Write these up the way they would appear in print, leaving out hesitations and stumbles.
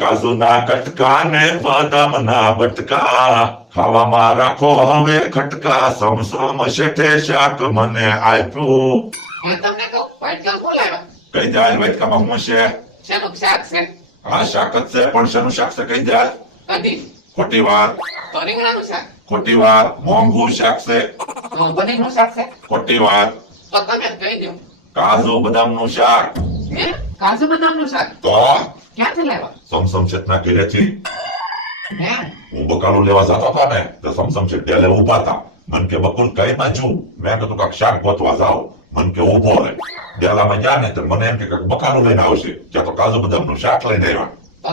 કાજુના કટકા ને બદામના બટકા ખાવામાં રાખો હવે ખટકા સમસમ શેઠે શાક મને આપ્યું. હું તમને કહું વાટકા બોલાવ્યા કઈ જાય વેટકામાં હું છે? શેનું શાક છે આ શાક જ છે પણ શેનું શાક છે કઈ જાય? કઢી ખોટી વાત, તો રીંગણાનું શાક ખોટી વાત. મોંઘું શાક છે. પનીરનું શાક છે ખોટી વાત. તો તમે જ કહી દો કાજુ બદામનું શાક. હે કાજુ બદામનું શાક તો ક્યાંથી લાવ્યા સમસમ શેઠના ઘરેથી હે હું બકાલું લેવા જતો હતા ને તો સમસમ શેઠ ડેલે ઉભા હતા. મન કે બકુલ કઈ માં છું? મેં કીધું કાંઈક શાક ગોતવા જાઓ. મન કે ઉભો રહે. ડેલામાં ગયા ને તો મને એમ કે કાંઈક બકાલું લઈને આવશે. ત્યાં તો કાજુ બદામનું શાક લઈને આવ્યા.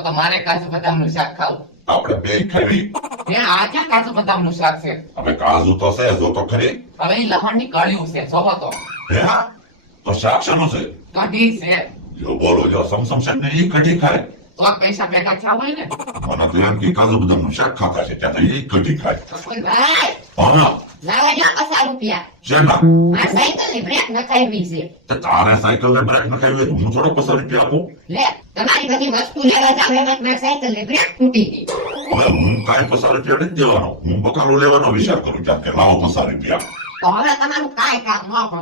તો મારે કાજુ બદામનું શાક ખાવું આપણે બે ખાવી. હે આ ક્યાં કાજુ બદામનું શાક છે હવે કાજુ તો છે જો તો ખરી. હવે ઈ લહણની કળિયું છે જોવો તો હે હા? તો શાક શાનું છે? કઢી છે જો બોલો જો સમસમ શેઠ ને એ કઢી ખાય. તો પૈસા ભેગા થયા હોય ને મને તો એમ કે કાજુ બદામનું શાક ખાતા છે ત્યાં તો એ કઢી ખાય. ભાઈ હા લાવવા 50 રૂપિયા શેના? મારા સાયકલની બ્રેક નખાવી છે. તે તારે સાયકલ ને બ્રેક નખાવી હોય તો હું થોડા 50 રૂપિયા આપું? લે તમારી બધી વસ્તુ લેવા જાવ એમાં મારી સાયકલની બ્રેક તૂટી ગઈ. હવે હું કાંઈ 50 રૂપિયા નથી દેવાનો. હું બકાલો લેવાનો વિચાર કરું ત્યાં કે લાવો 50 રૂપિયા. તો હવે તમારું કાંઈ કામ ન કરો.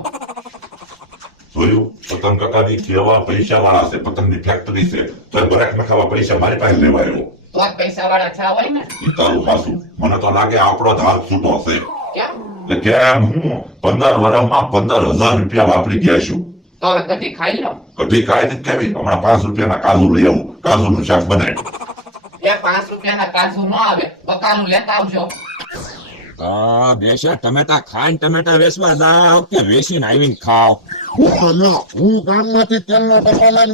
જોયું? પતંગ કકાની કેવા પૈસા વાળા છે. પતંગની ફેક્ટરી છે તો એ બ્રેક નખાવા પૈસા મારી પાસે લેવા આવ્યો. તો પૈસા વાળા થયા હોય ને એ તારું હાસું. મને તો લાગે આપણો જ હાથ છૂટો છે. કેમ કે કેમ હું 15 વર્ષમાં 15,000 રૂપિયા વાપરી ગયા છું. તો હવે કઢી ખાઈ લો કઢી કાંઈ નથી ખાવી. હમણાં 5 રૂપિયાના કાજુ લઈ આવું. કાજુનું શાક બનાય. એ 5 રૂપિયાના કાજુ ન આવે બકાલું લેતા આવજો બેસે ટમેટા ખાઈને ટમેટા વેચવા જાવ કે વેચીને આવીને ખાવ? હું ગામમાંથી તેલનો ડબ્બો લઈને